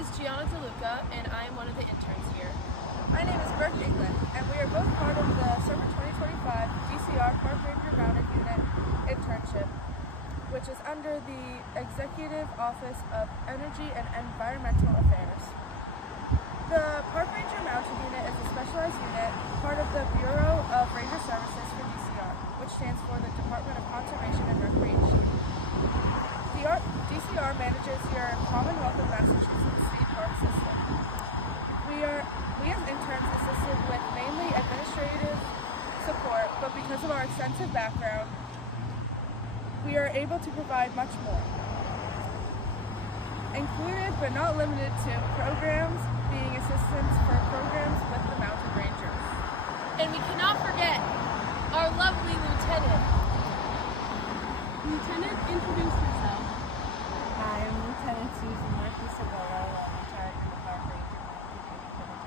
is Gianna DeLuca, and I am one of the interns here. My name is Brooke England, and we are both part of the Summer 2025 DCR Park Ranger Mounted Unit Internship, which is under the Executive Office of Energy and Environmental Affairs. The Park Ranger Mounted Unit is a specialized unit, part of the Bureau of Ranger Services for DCR, which stands for the Department of Conservation and Recreation. The DCR manages your Commonwealth of Massachusetts state park system. We as interns assisted with mainly administrative support, but because of our extensive background, we are able to provide much more. Included but not limited to programs being assistance for programs with the Mounted Rangers. And we cannot forget our lovely lieutenant. Lieutenant, introduce yourself. Hi, I'm Lieutenant Susan Murphy-Cirillo. I'm in charge of the Park Ranger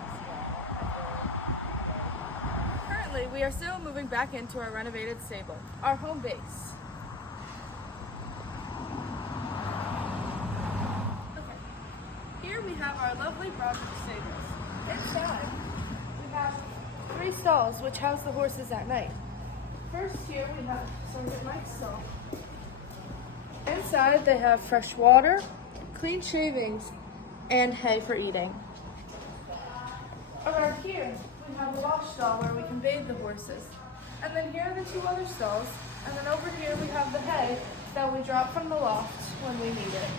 DCR. Currently, we are still moving back into our renovated stable, our home base. Okay, here we have our lovely Broderick stables. Inside, we have 3 stalls which house the horses at night. First here we have Sergeant Mike's stall. Inside they have fresh water, clean shavings, and hay for eating. Around here we have a wash stall where we can bathe the horses. And then here are the 2 other stalls. And then over here we have the hay that we drop from the loft when we need it.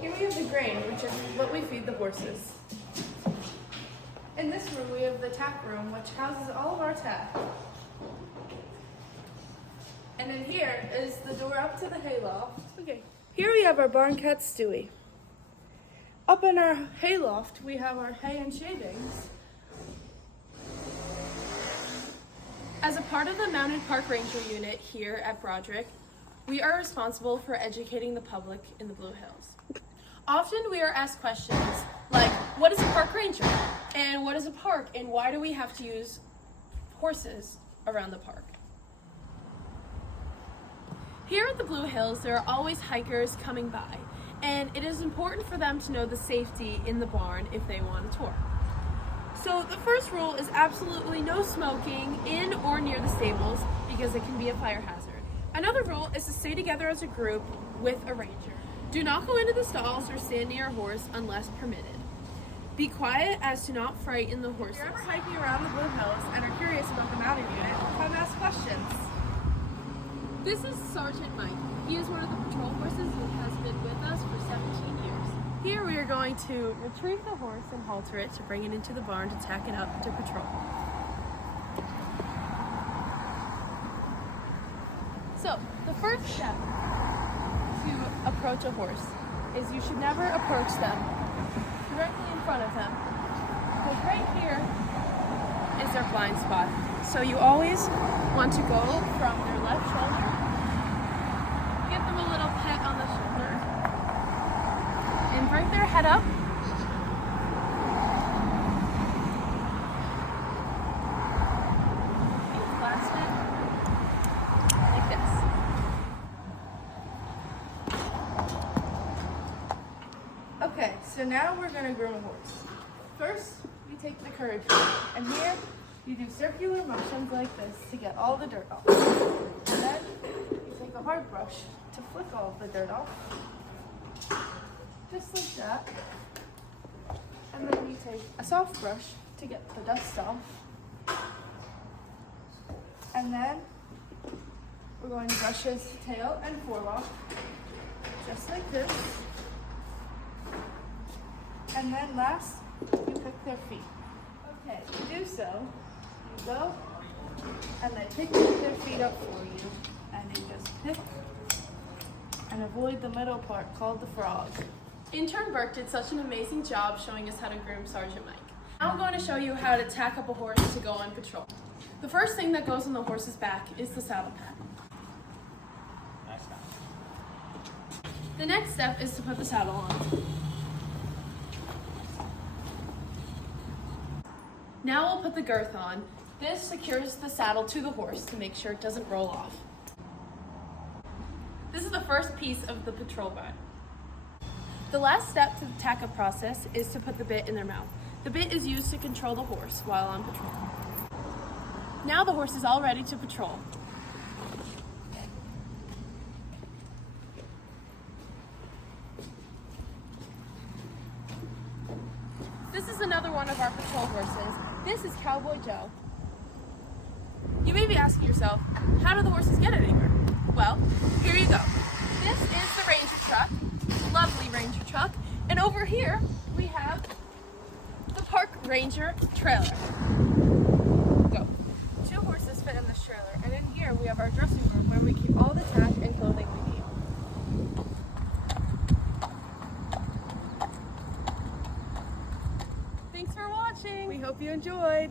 Here we have the grain, which is what we feed the horses. In this room we have the tack room, which houses all of our tack. And in here is the door up to the hayloft. Okay, here we have our barn cat Stewie. Up in our hayloft we have our hay and shavings. As a part of the Mounted Park Ranger unit here at Broderick, we are responsible for educating the public in the Blue Hills. Often we are asked questions like, what is a park ranger? And what is a park? And why do we have to use horses around the park? Here at the Blue Hills, there are always hikers coming by, and it is important for them to know the safety in the barn if they want a tour. So the first rule is absolutely no smoking in or near the stables because it can be a fire hazard. Another rule is to stay together as a group with a ranger. Do not go into the stalls or stand near a horse unless permitted. Be quiet as to not frighten the horses. If you're ever hiking around the Blue Hills and are curious about the mounted unit, come ask questions. This is Sergeant Mike. He is one of the patrol horses and has been with us for 17 years. Here we are going to retrieve the horse and halter it to bring it into the barn to tack it up to patrol. So, the first step to approach a horse is you should never approach them directly in front of them. Because right here is their blind spot. So you always want to go from their left shoulder, give them a little pet on the shoulder, and bring their head up. And clasp it like this. Okay, so now we're going to groom a horse. First, we take the courage, and here you do circular motions like this to get all the dirt off. And then you take a hard brush to flick all of the dirt off. Just like that. And then you take a soft brush to get the dust off. And then we're going to brush his tail and forelock, just like this. And then last, you pick their feet. Okay, to do so, you go and they pick their feet up for you, and you just pick and avoid the middle part called the frog. Intern Burke did such an amazing job showing us how to groom Sergeant Mike. Now I'm going to show you how to tack up a horse to go on patrol. The first thing that goes on the horse's back is the saddle pad. The next step is to put the saddle on. Now we'll put the girth on. This secures the saddle to the horse to make sure it doesn't roll off. This is the first piece of the patrol ride. The last step to the tack-up process is to put the bit in their mouth. The bit is used to control the horse while on patrol. Now the horse is all ready to patrol. This is another one of our patrol horses. This is Cowboy Joe. You may be asking yourself, how do the horses get anywhere? Well, here you go. This is the ranger truck, lovely ranger truck, and over here we have the park ranger trailer. Go. 2 horses fit in this trailer, and in here we have our dressing room where we keep all the tack and clothing we need. Thanks for watching. We hope you enjoyed.